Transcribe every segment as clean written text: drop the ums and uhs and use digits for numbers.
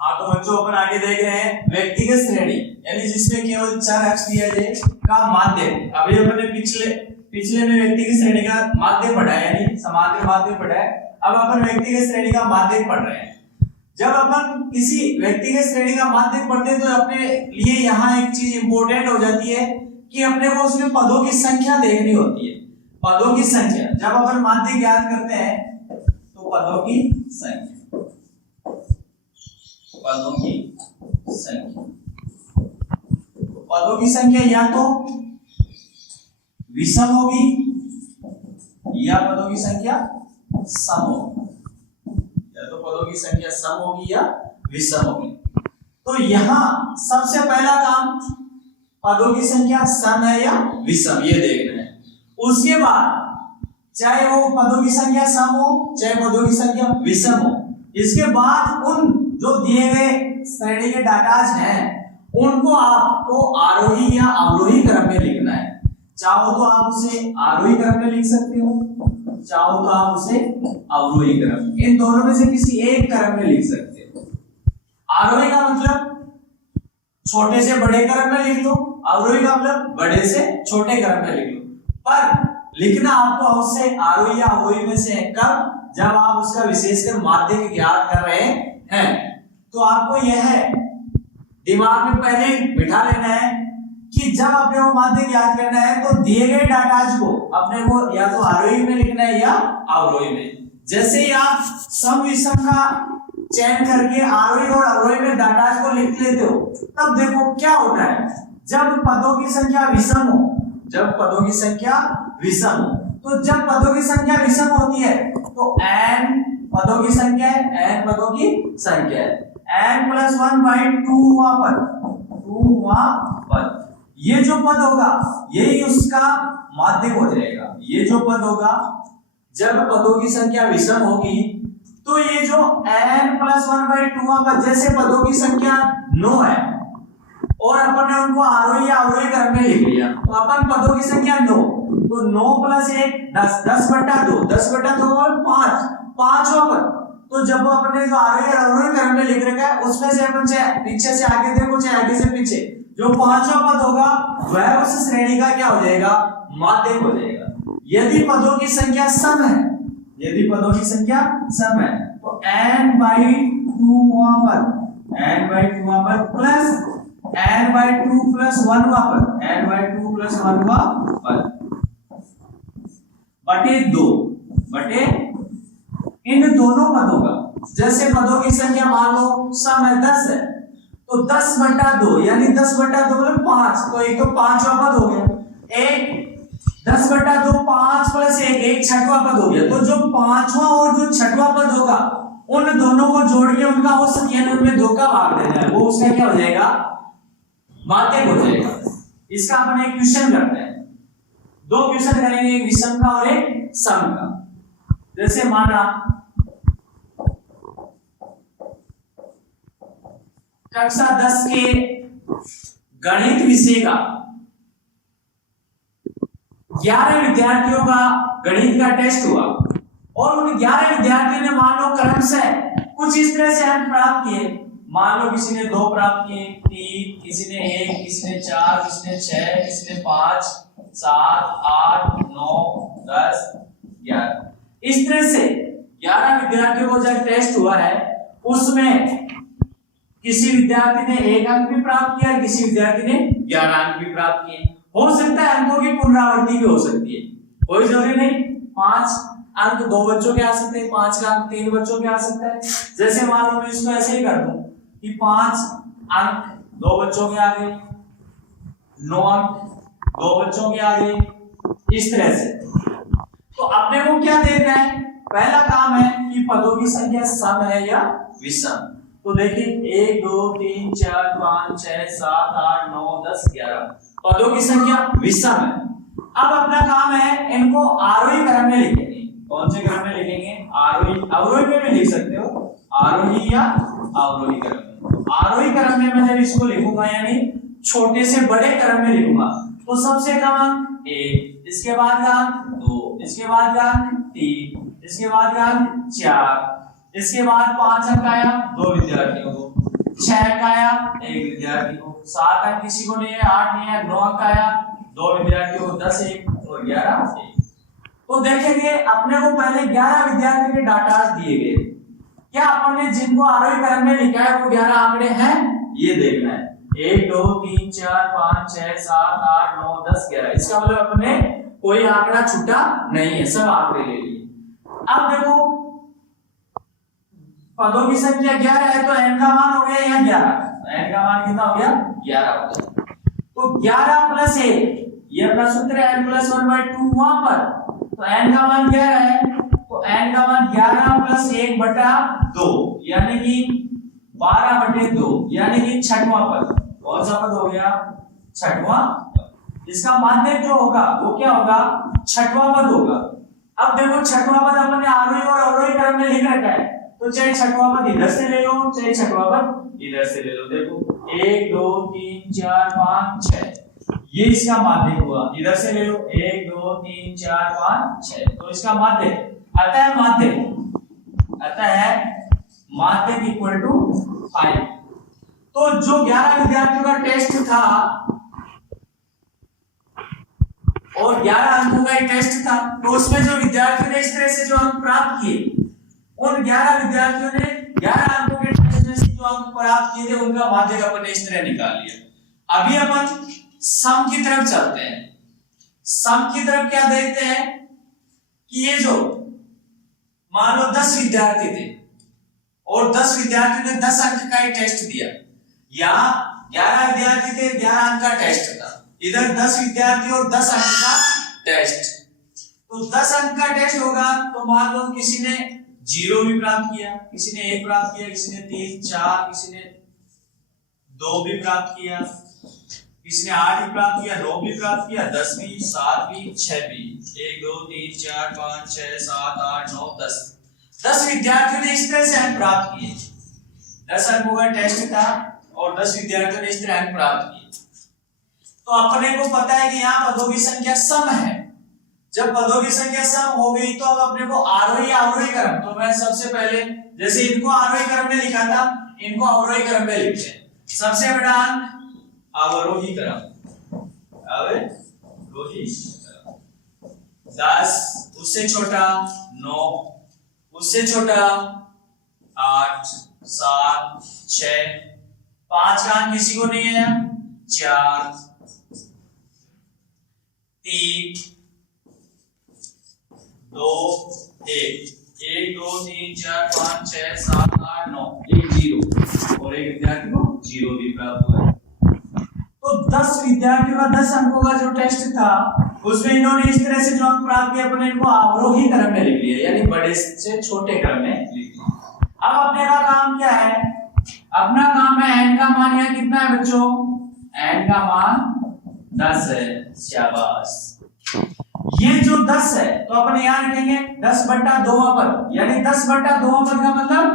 हाँ तो बच्चों अपन आगे देख रहे हैं व्यक्तिगत श्रेणी यानी जिसमें केवल 4 अक्ष दिया जाए का माध्य। अभी अपन ने पिछले में व्यक्तिगत श्रेणी का माध्य पढ़ा है यानी समांतर माध्य पढ़ा है। अब अपन व्यक्तिगत श्रेणी का माध्य पढ़ रहे हैं। जब अपन किसी व्यक्तिगत श्रेणी का माध्य पढ़ते हैं तो अपने लिए यहाँ एक चीज इंपॉर्टेंट हो जाती है कि अपने को उसमें पदों की संख्या देखनी होती है। पदों की संख्या जब अपन माध्य ज्ञात करते हैं तो पदों की संख्या या तो विषम होगी या पदों की संख्या सम होगी, या तो पदों की संख्या सम होगी या विषम होगी। तो यहां सबसे पहला काम पदों की संख्या सम है या विषम ये देखना है। उसके बाद चाहे वो पदों की संख्या सम हो चाहे पदों की संख्या विषम हो, इसके बाद उन जो दिए गए श्रेणी के डाटाज हैं उनको आपको आरोही या अवरोही क्रम में लिखना है। चाहो तो आप उसे आरोही क्रम में लिख सकते हो, चाहो तो आप उसे अवरोही क्रम, इन दोनों में से किसी एक क्रम में लिख सकते हो। आरोही का मतलब छोटे से बड़े क्रम में लिख लो, अवरोही का मतलब बड़े से छोटे क्रम में लिख लो। पर लिखना आपको अवश्य आरोही या अवरोही में से है कब, जब आप उसका विशेषकर माध्य ज्ञात कर रहे हैं। तो आपको यह दिमाग में पहले बिठा लेना है कि जब अपने को माध्य ज्ञात करना है तो दिए गए डाटाज को अपने को या तो आरोही में लिखना है या अवरोही में। जैसे ही आप सम विषम का चयन करके आरोही और अवरोही में डाटाज को लिख लेते हो तब देखो क्या होता है। जब पदों की संख्या विषम हो, जब पदों की संख्या विषम हो, तो जब पदों की संख्या विषम होती है तो n पदों की संख्या है, n पदों की संख्या है, n + 1/2 पद, ये जो पद होगा यही उसका माध्य हो जाएगा। ये जो पद होगा जब पदों की संख्या विषम होगी तो ये जो n + 1/2 पद, जैसे पदों की संख्या 9 है और अपन ने उनको आरोही या अवरोही क्रम में लिख लिया तो अपन पदों की संख्या 9, तो 9 + 1 10, 10/2, 10/2 और 5, पांचवा पद। तो जब अपने जो आरोही और अवरोही क्रम में लिख रखा है उसमें से अपन चाहे पीछे से आगे देखो चाहे आगे से पीछे, जो पांचवा पद होगा वह उस श्रेणी का क्या हो जाएगा, माध्य हो जाएगा। यदि पदों की संख्या सम है, यदि पदों की संख्या सम है तो n/2 पद, n/2 पद प्लस n/2 + 1 पद, n/2 + 1 पद बटे 2 बटे इन दोनों पदों का। जैसे पदों की संख्या मान लो सम है 10 है तो 10/2 यानी 10/2 मतलब 5, तो एक तो पांचवा पद हो गया, एक 10/2 5 + 1 एक छठवां पद हो गया। तो जो पांचवा और जो छठवां पद होगा उन दोनों को जोड़ के उनका औसत यानी उनमें 2 का भाग देना है, वो उसका क्या हो जाएगा, माध्य हो जाएगा। इसका अपन एक क्वेश्चन करते हैं, 2 क्वेश्चन करेंगे, एक विषम का और एक सम का। जैसे माना कक्षा 10 के गणित विषय का 11 विद्यार्थियों का गणित का टेस्ट हुआ और उन 11 विद्यार्थियों ने मान लो क्रमशः कुछ इस तरह से अंक प्राप्त किए। मान लो किसी ने 2 प्राप्त किए, 3, किसी ने 1, किसी ने 4, किसी ने 6, किसी ने 5, 7, 8, 9, 10, 11। इस तरह से 11 विद्यार्थियों को जब टेस्ट हुआ है उसमें किसी विद्यार्थी ने 1 अंक भी प्राप्त किया, किसी विद्यार्थी ने 11 अंक भी प्राप्त किए। हो सकता है अंकों की पुनरावृत्ति भी हो सकती है, कोई जरूरी नहीं 5 अंक 2 बच्चों के आ सकते हैं, 5 का अंक 3 बच्चों के आ सकता है। जैसे मान लो मैं इसको ऐसे ही कर दूं कि 5 अंक 2 बच्चों के आ गए, 9 अंक 2 बच्चों के आ गए, इस तरह से। तो अपने को क्या देखना है, पहला काम है कि पदों की संख्या सम है या विषम। तो देखिए 1 2 3 4 5 6 7 8 9 10 11 पदों की संख्या विषम है। अब अपना काम है इनको आरोही क्रम में लिखेंगे। कौन से क्रम में लिखेंगे, आरोही, अवरोही में भी लिख सकते हो, आरोही या अवरोही क्रम। आरोही क्रम में मैं जब इसको लिखूंगा यानी छोटे से बड़े क्रम में लिखूंगा तो सबसे कम अंक 1, इसके बाद का अंक 2, इसके बाद का अंक 3, इसके बाद का अंक 4, इसके बाद 5 अंक आया 2 विद्यार्थियों को, 6 अंक आया एक विद्यार्थी को, 7 अंक किसी को नहीं है, 8 नहीं है, 9 अंक आया, 2 विद्यार्थियों को 10 एक और 11 एक। तो देखेंगे अपने को पहले 11 विद्यार्थी के डाटा दिए गए, क्या अपन ने जिनको आरोही क्रम में लिखा है वो 11 आंकड़े हैं, ये देखना है। 1 2 3 4 5 6 7 8 9 10 11, इसका मतलब अपने कोई आंकड़ा छूटा नहीं है, सब आंकड़े ले लिए। अब देखो पदों की संख्या 11 है तो n का मान हो गया यहाँ 11, n का मान कितना हो गया 11 हो गया। तो 11 प्लस 1 ये अपना सूत्र है n प्लस 1/2 वहां पर, तो n का मान 11 है तो n का मान 11 प्लस 1/2 यानी कि 12/2 यानी कि छठवां पद। कौन सा पद हो गया, छठवां पद। इसका माध्यक जो होगा वो क्या होगा, छठवां पद होगा। अब देखो छठवां पद अपन ने आरोही और अवरोही क्रम में लिख रखा है, तो चाहे छठवां पद इधर से ले लो चाहे छठवां पद इधर से ले लो। देखो 1 2 3 4 5 6 ये इसका माध्यक हुआ, इधर से ले लो 1 2 3 4 5 6, तो इसका माध्यक अतः माध्यक इक्वल टू 5। तो जो 11 विद्यार्थियों का टेस्ट था और 11 अंकों का टेस्ट था, तो उसमें जो विद्यार्थियों ने इस तरह से जो अंक प्राप्त किए, उन 11 विद्यार्थियों ने 11 अंकों के टेस्ट में से जो अंक प्राप्त किए थे उनका माध्यक अपन ने इस तरह निकाल लिया। अभी अपन सम की तरफ चलते हैं। सम की तरफ क्या देखते हैं कि ये जो मान लो 10 विद्यार्थी थे और 10 विद्यार्थियों ने 10 अंक का टेस्ट दिया, यहाँ 11 विद्यार्थी थे 11 अंक का टेस्ट था, इधर 10 विद्यार्थी और 10 अंक का टेस्ट, तो 10 अंक का टेस्ट होगा तो मान लो किसी ने 0 भी प्राप्त किया, किसी ने 1 प्राप्त किया, किसी ने 3 4, किसी ने 2 भी प्राप्त किया, किसी ने 8 भी प्राप्त किया, 9 भी प्राप्त किया, 10 भी, 7 भी, 6 भी, 1 2 3 4 5 6 7 8 9 10 10 विद्यार्थियों ने इस तरह से अंक प्राप्त किए। 10 अंकों का टेस्ट था और 10 विद्यार्थियों ने इस तरह अंक प्राप्त किए। तो अपने को पता है कि यहाँ पदों की संख्या सम है। जब पदों की संख्या सम हो गई तो अब अपने को आरोही अवरोही क्रम, तो मैं सबसे पहले जैसे इनको आरोही क्रम में लिखा था इनको अवरोही क्रम में लिखते हैं। सबसे बड़ा अंक अवरोही क्रम, अवरोही क्रम 10, उससे छोटा 9, उससे छोटा 8 7 6, 5 का अंक किसी को नहीं है, 4 3 2 1 1 2 3 4 5 6 7 8 9 एक 0 और एक विद्यार्थी को 0 भी प्राप्त हुआ है। तो 10 विद्यार्थियों का 10 अंकों का जो टेस्ट था उसमें इन्होंने इस तरह से जो अंक प्राप्त किए अपने इनको अवरोही क्रम में लिख लिया, यानी बड़े से छोटे क्रम में लिख लिया। अब अपने का काम क्या है, अपना काम है n का मान यहाँ कितना है बच्चों, n का मान 10 है, शाबाश। ये जो 10 है तो अपन यहाँ लिखेंगे 10/2 पद, यानी 10/2 पद का मतलब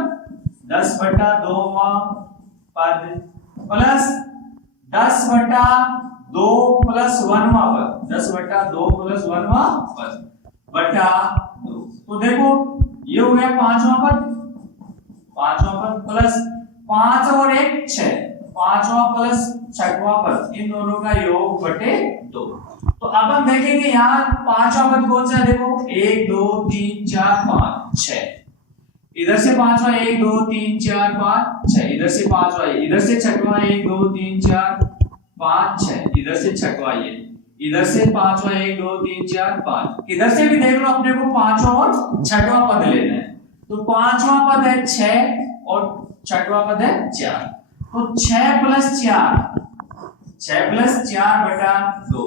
10/2 पद प्लस 10/2 प्लस 1वां पद, 10/2 प्लस 1वां पद बटा 2। तो देखो ये हो गया 5वां पद, 5वां पद प्लस 5 और 1 6, 5वां प्लस 6वां पद, इन दोनों का योग बटे 2। तो अब हम देखेंगे यहाँ 5वां पद कौन सा है, देखो 1 2 3 4 5 6, इधर से 5वां 1 2 3 4 5 6, इधर से 5वां, इधर से 6वां 1 2 3 4 5 6, इधर से 6वां ये, इधर से 5वां 1 2 3 4 5, इधर से भी देख लो अपने को 5वां और 6वां पद लेना है। तो 5वां पद है 6 और 6वां पद है 4, तो 6 प्लस 4 बटा 2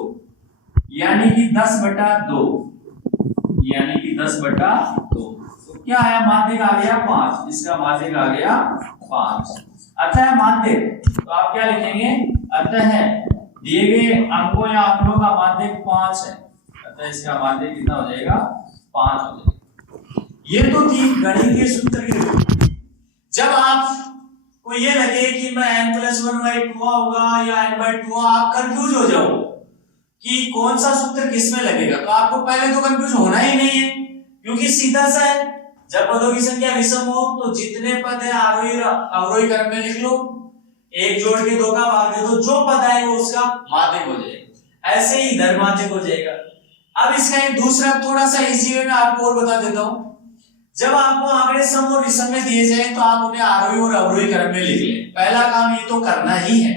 यानी कि 10/2, यानी कि 10/2। तो क्या है, माध्यक आ गया 5, इसका माध्यक आ गया 5। अतः माध्यक, तो आप क्या लिखेंगे, अतः दिए गए अंकों या आंकड़ों का माध्यक 5 है, अतः इसका माध्यक कितना हो जाएगा, 5 हो जाएगा। ये तो थी गणितीय सूत्र की रूप। जब आपको ये लगे कि मैं n+1/2 होगा या n/2, आप कंफ्यूज हो जाओ कि कौन सा सूत्र किस में लगेगा, तो आपको पहले तो कंफ्यूज होना ही नहीं है, क्योंकि सीधा सा है। जब पदों की संख्या विषम हो तो जितने पद है आरोही अवरोही क्रम में लिख लो, एक जोड़ के दो का भाग दे दो, जो पद आएगा वो उसका माध्यक हो जाएगा। ऐसे ही इधर माध्यक हो जाएगा। अब इसका एक दूसरा थोड़ा सा इजी वे में आपको और बता देता हूं। जब आपको आंकड़े सम और विषम में दिए जाए तो आप उन्हें आरोही और अवरोही क्रम में लिख लें। पहला काम ये तो करना ही है।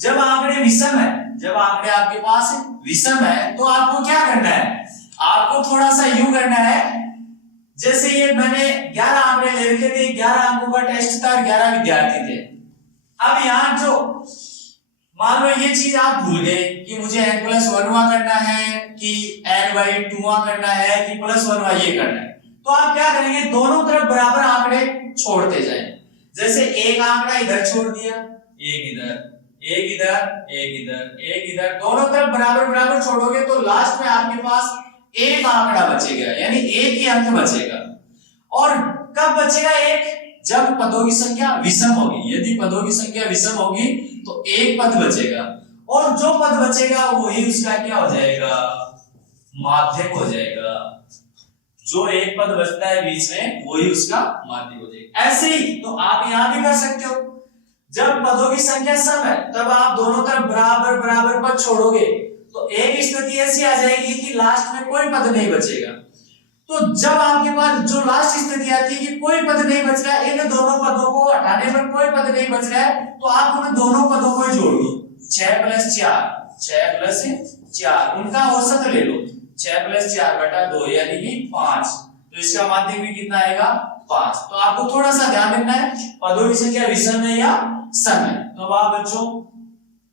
जब आंकड़े विषम है, जब आंकड़े आपके पास विषम है तो आपको क्या करना है, आपको थोड़ा सा यूं करना है, जैसे ये मैंने 11 आंकड़े ले रखे थे, 11 अंकों का टेस्ट था, 11 विद्यार्थी थे। अब यहां जो मान लो ये चीज आप भूल गए कि मुझे n+1 करना है कि n/2 करना है कि +1 ये करना है, तो आप क्या करेंगे, दोनों तरफ बराबर आंकड़े छोड़ते जाएं। जैसे एक आंकड़ा इधर छोड़ दिया, एक इधर, एक इधर, एक इधर, एक इधर, दोनों तरफ बराबर बराबर छोड़ोगे तो लास्ट में आपके पास एक आंकड़ा बचेगा, यानी एक ही अंक बचेगा। और कब बचेगा एक, जब पदों की संख्या विषम होगी। यदि पदों की संख्या विषम होगी तो एक पद बचेगा, और जो पद बचेगा वही उसका क्या हो जाएगा, माध्यक हो जाएगा। जो एक पद बचता है बीच में वही उसका माध्यक हो जाएगा। ऐसे ही तो आप यहां भी कर सकते हो। जब पदों की संख्या सम है तब आप दोनों तरफ बराबर बराबर पद छोड़ोगे तो एक स्थिति ऐसी आ जाएगी कि लास्ट में कोई पद नहीं बचेगा। तो जब आपके पास जो लास्ट स्थिति आती है कि कोई पद नहीं बच रहा है, इन दोनों पदों को हटाने पर कोई पद नहीं बच रहा है, तो आप उन दोनों पदों को जोड़ लो। 6 + 4, 6 + 4, उनका औसत ले लो। 6 + 4/2 यानी कि 5, तो इसका माध्यक भी कितना आएगा, 5। तो आपको थोड़ा सा ध्यान रखना है पदों की संख्या विषम है या सम है। तो अब बच्चों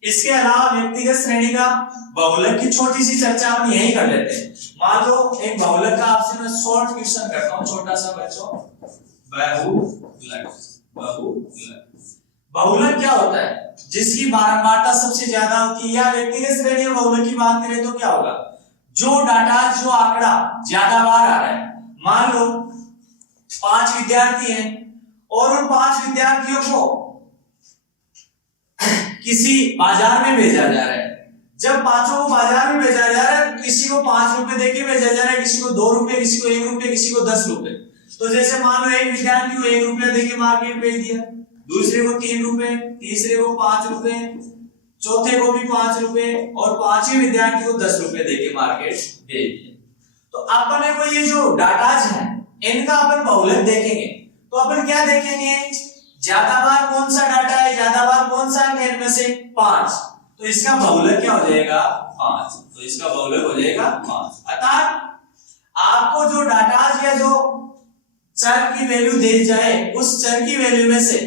इसके अलावा व्यक्तिगत श्रेणी का बहुलक की छोटी सी चर्चा हम यही कर लेते हैं। मान लो एक बहुलक का आपसे मैं शॉर्ट क्वेश्चन करता हूं, छोटा सा बच्चों, बहुलक। बहुलक क्या होता है, जिसकी बारंबारता सबसे ज्यादा होती है, या व्यक्तिगत श्रेणी में बहुलक की बात करें तो क्या होगा, जो डाटा जो आंकड़ा ज्यादा बार आ रहा है। मान लो 5 विद्यार्थी हैं और उन 5 विद्यार्थियों को किसी बाजार में भेजा जा रहा है। जब 5 को बाजार में भेजा जा रहा है, किसी को 5 रुपए देके भेजा जा रहा है, किसी को 2 रुपए, किसी को 1 रुपए, किसी को 10 रुपए। तो जैसे मान लो एक विद्यार्थी को 1 रुपया देके मार्केट भेज दिया, दूसरे को 3 रुपए, तीसरे को 5 रुपए, चौथे को भी 5 रुपए, और 5वें विद्यार्थी को 10 रुपए देके मार्केट भेज दिया। तो अपन को ये जो डाटाज है इनका अपन बहुलक देखेंगे। तो अपन क्या देखेंगे, ज्यादा बार कौन सा डाटा है, ज्यादा बार कौन सा है, इनमें से 5, तो इसका बहुलक क्या हो जाएगा, 5। तो इसका बहुलक हो जाएगा 5। अर्थात आपको जो डाटा या जो चर की वैल्यू दी जाए, उस चर की वैल्यू में से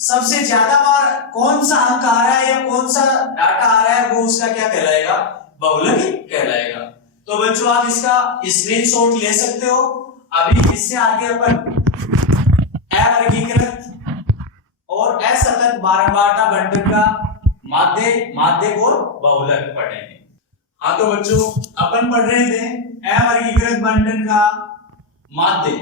सबसे ज्यादा बार कौन सा अंक आ रहा है या कौन सा डाटा आ रहा है, वो उसका क्या कहलाएगा, बहुलक कहलाएगा। तो बच्चों आप इसका स्क्रीनशॉट ले सकते हो। अभी इससे आगे अपन अवर्गीकृत और असतत बारंबारता बंटन का माध्यक और बहुलक पढ़ेंगे। हाँ तो बच्चों अपन पढ़ रहे थे अवर्गीकृत बंटन का माध्यक।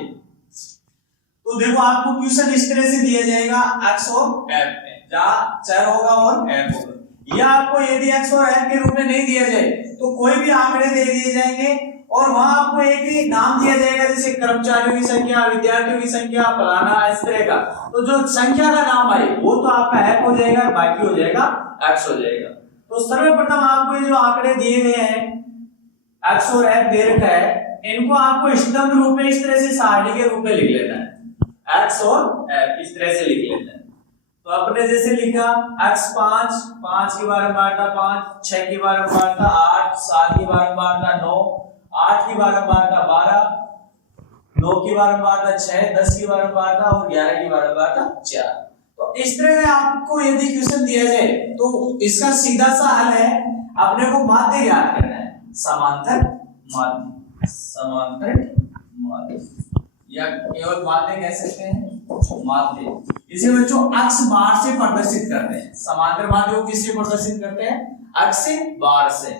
तो देखो आपको क्वेश्चन इस तरह से दिया जाएगा, x और f में, जहां चर होगा और f होगा। या आपको यदि x और f के रूप में नहीं दिया जाए तो कोई भी आंकड़े दे दिए जाएंगे और वहां आपको एक ही नाम दिया जाएगा, जैसे कर्मचारियों की संख्या, विद्यार्थियों की संख्या, फलाना, इस तरह का। तो जो संख्या का नाम आए वो तो आपका f हो जाएगा, बाकी हो जाएगा x हो जाएगा। तो सर्वप्रथम आपको ये जो आंकड़े दिए गए हैं x और f दे रखा है, इनको आपको स्तंभ रूप में इस तरह से सारणी के रूप में लिख लेना है। x और f इस तरह से लिख लेना है। तो अपने जैसे लिखा x 5, 5 की बारंबारता 5, 6 की बारंबारता 8, 7 की बारंबारता 9, 8 की बारंबारता 12, 9 की बारंबारता 6, 10 की बारंबारता और 11 की बारंबारता 4। तो इस तरह से आपको यदि क्वेश्चन दिया जाए तो इसका सीधा सा हल है, अपने को माध्य याद करना है, समांतर माध्य, समांतर माध्य या केवल माध्य कह सकते हैं, माध्य। इसे बच्चों अक्ष बार से प्रदर्शित करते हैं। समांतर माध्य को किससे प्रदर्शित करते हैं, अक्ष बार से।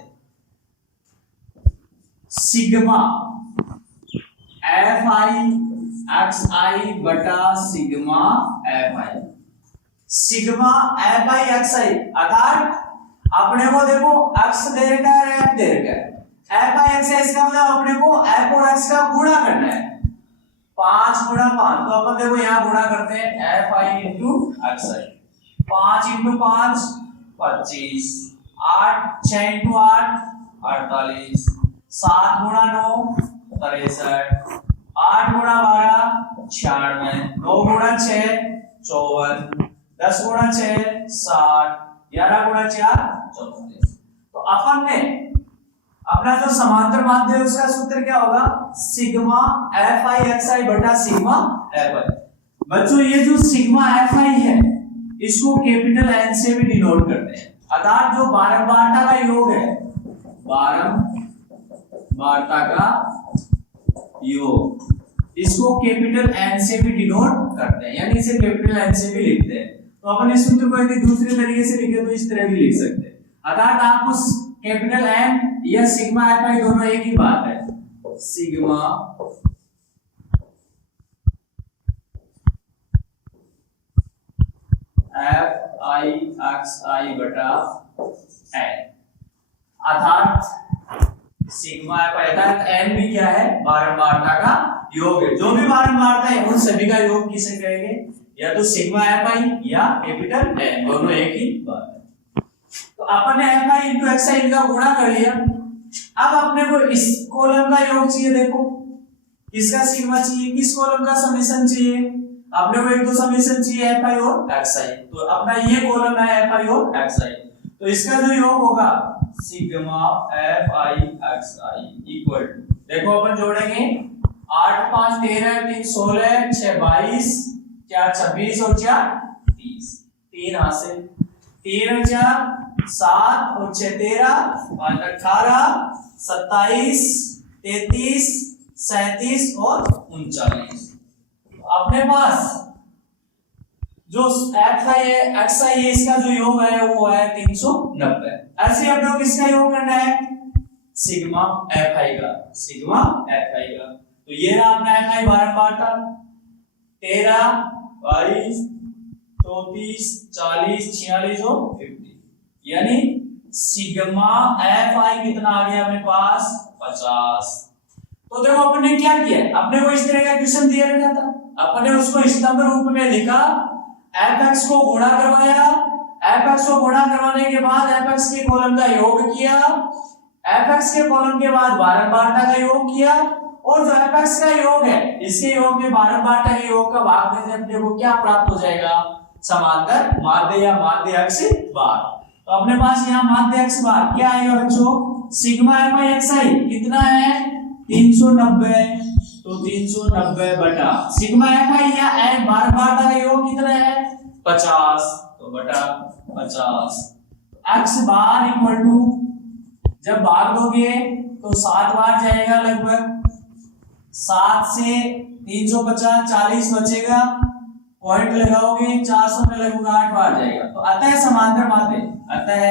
सिग्मा fi xi बटा sigma fi, sigma fi xi अर्थात अपने को देखो x दे रखा है, f दे रखा है, fi xi इसका मतलब अपने को f और x का गुणा करना है, 5 गुणा 5। तो अपन देखो यहां गुणा करते हैं fi into xi, 5 into 5 25, 8 6 into 8 48, 7 गुणा 9 63, 8 गुणा 12 96, 9 गुणा 6 54, 10 गुणा 6 60, 11 गुणा 4 34। तो अपन ने अपना जो समांतर माध्य है उसका सूत्र क्या होगा, सिग्मा एफ आई एक्स आई बटा सिग्मा एफ आई। बच्चों ये जो सिग्मा एफ आई है इसको कैपिटल एन से भी डिनोट करते हैं, अर्थात जो बारंबारता का योग है, बारंबारता का योग, इसको कैपिटल एन से भी डिनोट करते हैं, यानी इसे कैपिटल एन से भी लिखते हैं। तो अपन इस सूत्र को यदि दूसरे तरीके से लिखे तो इस तरह भी लिख सकते हैं, अर्थात आपको कैपिटल एन या सिग्मा एफ आई दोनों एक ही बात है, सिग्मा एफ आई एक्स आई बटा एन, अर्थात सिग्मा एफ आई, अर्थात एन भी क्या है, बारंबारता का योग है। जो भी बारंबारता है उन सभी का योग किसे कहेंगे, या तो सिग्मा एफ आई या कैपिटल एन, दोनों एक ही बात है। तो अपन ने एफ आई इंटू एक्स आई का गुणा कर लिया, अब अपने को इस कॉलम का योग चाहिए। देखो किसका सिग्मा चाहिए, किस कॉलम का समेशन चाहिए, अपने को एक तो समेशन चाहिए एफ आई और एक्स आई, तो अपना ये कॉलम है एफ आई और एक्स आई, तो इसका जो योग होगा sigma F I X I equal to, देखो अपन जोड़ेंगे 8 5 13 3 16 6 22 4 26 और 4 30, 3 हासिल, 3 4 7 और 6 13 5 18 27 33 37 और 39। अपने पास जो एफ आई है एक्स आई है इसका जो योग है वो है 390। ऐसे अपने को किसका योग करना है, सिग्मा एफ आई का, सिग्मा एफ आई का। तो ये रहा अपना एफ आई बारंबारता 13 22 34 40 46 और 50, यानी सिग्मा एफ आई कितना आ गया अपने पास 50। तो देखो अपन ने क्या किया, अपने को इस तरह का क्वेश्चन दिया रखा था, अपन ने उसको स्तंभ रूप में लिखा, एफ एक्स को गुणा करवाया, एफ एक्स को गुणा करवाने के बाद एफ एक्स के कॉलम का योग किया, एफ एक्स के कॉलम के बाद बारंबारता का योग किया, और जो एफ एक्स का योग है इसके योग में बारंबारता के योग का भाग देने से अपने को क्या प्राप्त हो जाएगा, समांतर माध्य या माध्य अक्ष बार। तो अपने पास यहाँ माध्य अक्ष बार क्या आएगा बच्चों, सिग्मा एफ आई एक्स आई कितना है 390, तो 390 बटा सिग्मा एफ आई या एन बारंबारता का योग कितना है 50, तो बटा 50। एक्स बार इक्वल टू, जब भाग दोगे तो 7 बार जाएगा लगभग, 7 से 350 40 बचेगा, पॉइंट लगाओगे 400 में लगभग 8 बार जाएगा। तो अतः समांतर माध्य, अतः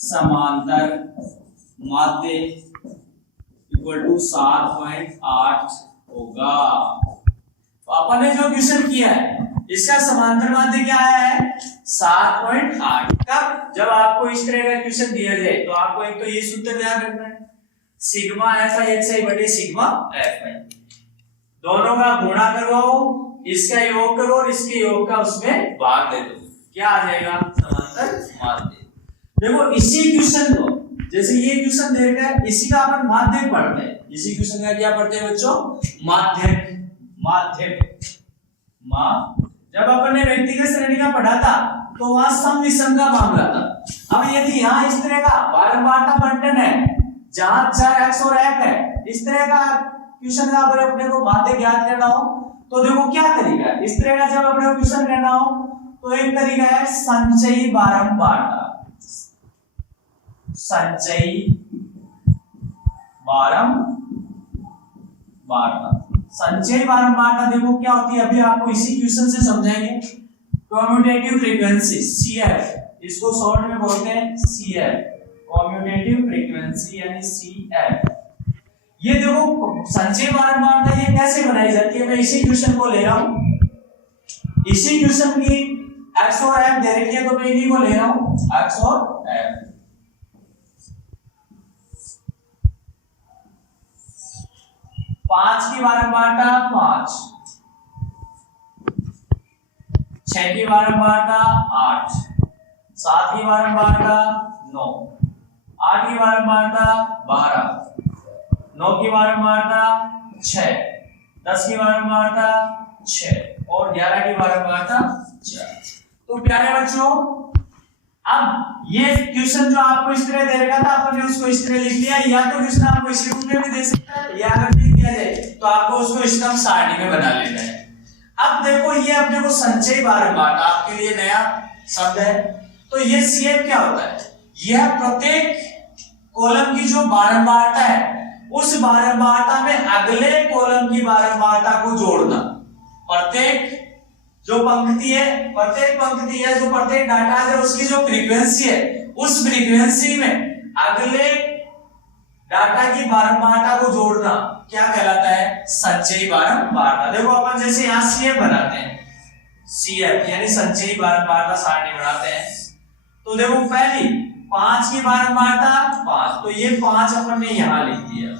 समांतर माध्य इक्वल टू 7.8 होगा। तो अपन ने जो क्वेश्चन किया है इसका समांतर माध्य क्या आया है 7.8। कब, जब आपको इस तरह का क्वेश्चन दिया जाए तो आपको एक तो ये सूत्र ध्यान रखना है, सिग्मा एफ आई एक्स आई बटे सिग्मा एफ आई, दोनों का गुणा करवाओ, इसका योग करो और इसके योग का उसमें भाग दे दो, क्या आ जाएगा समांतर माध्य। देखो इसी क्वेश्चन को, जैसे ये क्वेश्चन दे रखा है इसी का अपन माध्यक पढ़ते हैं, इसी क्वेश्चन का क्या पढ़ते हैं बच्चों, माध्यक। जब अपन ने व्यक्तिगत श्रेणी का पढ़ा था तो वहां सम विषम का मामला था। अब यदि यहाँ इस तरह का बारंबारता बंटन है जहां चर x और f है, इस तरह का क्वेश्चन का अगर अपने को माध्य ज्ञात करना हो तो देखो क्या तरीका है, इस तरह का जब अपने को क्वेश्चन करना हो तो एक तरीका है संचयी बारंबारता, संचयी बारंबारता। संचयी बारंबारता देखो क्या होती है, अभी आपको इसी क्वेश्चन से समझाएंगे। कम्यूटेटिव फ्रीक्वेंसी CF, इसको शॉर्ट में बोलते हैं CF, कम्यूटेटिव फ्रीक्वेंसी यानी CF। ये देखो संचयी बारंबारता ये कैसे बनाई जाती है, मैं इसी क्वेश्चन को ले रहा हूं, इसी क्वेश्चन की x और f दे रखी है तो मैं इन्हीं को ले रहा हूं, x और f। पांच की बारंबारता 5, 6 की बारंबारता 8, 7 की बारंबारता 9, 8 की बारंबारता 12, 9 की बारंबारता 6, 10 की बारंबारता 6 और 11 की बारंबारता 4। तो प्यारे बच्चों, अब ये क्वेश्चन जो आपको इस तरह दे रखा था, अपन ने उसको इस तरह लिख लिया। या तो क्वेश्चन आपको इसी रूप में भी दे सकता है, या अगर नहीं दिया जाए तो आपको उसको स्टम्प सारणी में बना लेना है। अब देखो, ये अपने को संचयी बारंबारता आपके लिए नया शब्द है। तो ये सीएफ क्या होता है? यह प्रत्येक कॉलम की जो बारंबारता है, उस बारंबारता में अगले कॉलम की बारंबारता को जोड़ना। प्रत्येक जो पंक्ति है, जो प्रत्येक डाटा है, उसकी जो फ्रीक्वेंसी है, उस फ्रीक्वेंसी में अगले डाटा की बारंबारता को जोड़ना क्या कहलाता है? संचयी बारंबारता। देखो अपन जैसे यहाँ सीएफ बनाते हैं, सीएफ यानी संचयी बारंबारता सारणी बनाते हैं। तो देखो पहली 5 की बारंबारता 5, तो ये 5 अपन ने यहाँ लिख दिया।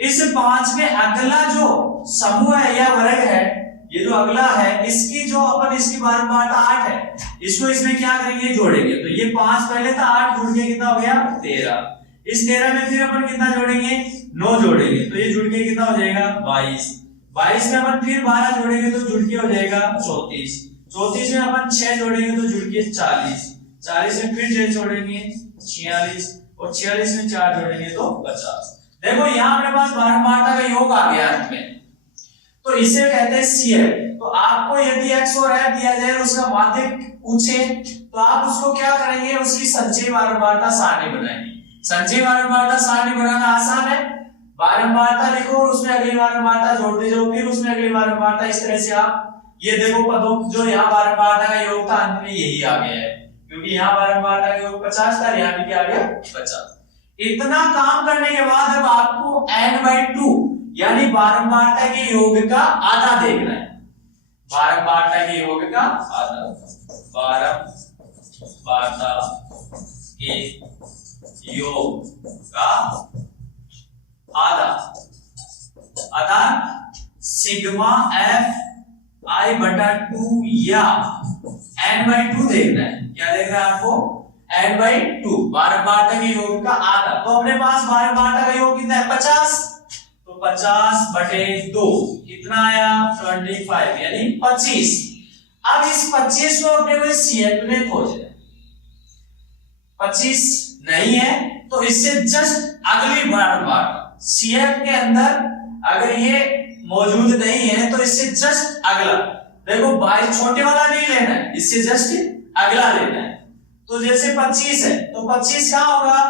इस 5 में अगला जो समूह है या वर्ग है, ये जो अगला है, इसकी जो अपन इसकी बारंबारता 8 है, इसको इसमें क्या करेंगे? जोड़ेंगे। तो ये 5 पहले था, 8 जुड़ के कितना हो गया? 13। इस 13 में फिर अपन कितना जोड़ेंगे? 9 जोड़ेंगे, तो ये जुड़ के कितना हो जाएगा? 22। 22 में अपन फिर 12 जोड़ेंगे तो जुड़ के हो जाएगा 34। 34 में अपन 6 जोड़ेंगे तो जुड़ के 40। 40 में फिर 6 जोड़ेंगे 46 और 46 में 4 जोड़ेंगे तो 50। देखो यहाँ अपने पास बारंबारता का योग आ गया अंत में, तो इसे कहते हैं सीएफ। तो आपको यदि x और f दिया जाए और उसका माध्य पूछे तो आप उसको क्या करेंगे? उसकी संचयी बारंबारता सारणी बनाएंगे। संचयी बारंबारता सारणी बनाना आसान है। बारंबारता लिखो और उसमें अगली बारंबारता जोड़ते जाओ, फिर उसमें अगली बारंबारता, इस तरह से आप ये देखो पदों जो यहाँ बारंबारता का योग था, अंत में यही आ गया है, क्योंकि यहाँ बारंबारता का योग 50 था, यहाँ भी क्या आ गया? 50। इतना काम करने के बाद अब आपको n/2 यानी बारंबारता के योग का आधा देखना है। बारंबारता के योग का आधा, बारंबारता के योग का आधा सिग्मा fi/2 या n/2 देखना है। क्या देखना है आपको? n/2, बारंबारता के योग का आधा। तो अपने पास बारंबारता का योग कितना है? 50। तो 50/2 कितना आया? 25 यानी 25। अब इस 25 को अपने को सीएफ में खोजना है। 25 नहीं है तो इससे जस्ट अगली बारंबारता सीएफ के अंदर अगर ये मौजूद नहीं है तो इससे जस्ट अगला, देखो 22 छोटे वाला नहीं लेना है, इससे जस्ट अगला लेना है। तो जैसे 25 है तो 25 कहां होगा?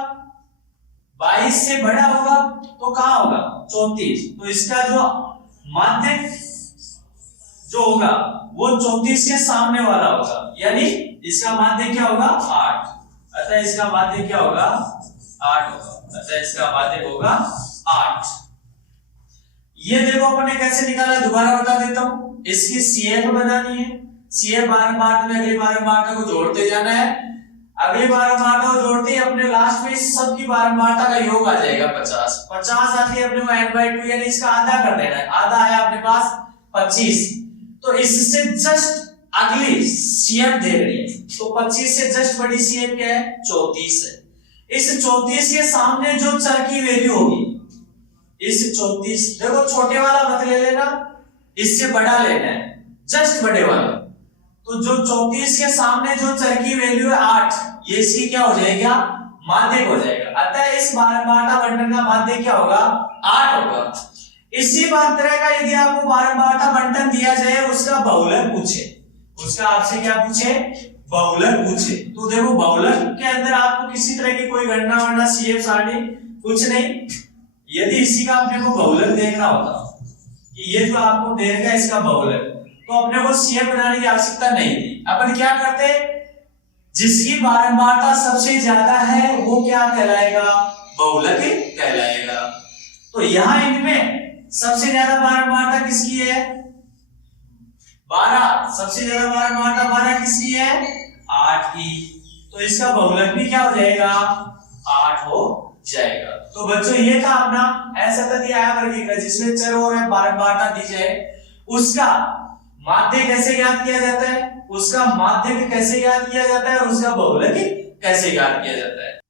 22 से बड़ा होगा तो कहां होगा? 34। तो इसका जो माध्य जो होगा वो 34 के सामने वाला होगा, यानी इसका माध्य क्या होगा? 8। अतः इसका माध्य क्या होगा? 8 होगा। अतः इसका माध्य होगा 8। ये देखो अपन ने कैसे निकाला, दोबारा बता देता हूं। इसकी सीएफ बनानी है। सीएफ बारंबारता में अगली बारंबारता को जोड़ते जाना है। अगली बारंबारता को जोड़ते ही अपने लास्ट में इस सब की बारंबारता का योग आ जाएगा 50। 50 आती है अपने को n/2 यानी इसका आधा कर देना है। आधा आया अपने पास 25। तो इससे जस्ट अगली सीएफ दे रही है, तो 25 से जस्ट बड़ी सीएफ क्या है? 34 है। इस 34 के सामने जो चर की वैल्यू होगी, इस 34, देखो छोटे वाला मत ले लेना, इससे बड़ा लेना है, जस्ट बड़े वाला। तो जो 34 के सामने जो चर की वैल्यू है 8, ये इसकी क्या हो जाएगा? माध्यक हो जाएगा। अतः इस बारंबारता बंटन का माध्यक क्या होगा? 8 होगा। इसी तरह का यदि आपको बारंबारता बंटन दिया जाए, उसका बहुलक पूछे, उसका आपसे क्या पूछे? बहुलक पूछे, तो देखो बहुलक के अंदर आपको किसी तरह की कोई गणना वरना सीएफ सारणी कुछ नहीं। यदि इसी का अपने को बहुलक देखना होता कि ये जो आपको दे रखा है इसका बहुलक, तो अपने को सीएफ बनाने की आवश्यकता नहीं थी। अपन क्या करते? जिसकी बारंबारता सबसे ज्यादा है वो क्या कहलाएगा? बहुलक कहलाएगा। तो यहां इनमें सबसे ज्यादा बारंबारता किसकी है? 12। सबसे ज्यादा बारंबारता 12 किसकी है? 8 की। तो इसका बहुलक भी क्या हो जाएगा? 8 हो जाएगा। तो बच्चों ये था अपना ऐसा तथ्य आया वर्गीकरण जिसमें चर और बारंबारता दी जाए, उसका माध्य कैसे ज्ञात किया जाता है, उसका माध्यक कैसे ज्ञात किया जाता है और उसका बहुलक कैसे ज्ञात किया जाता है।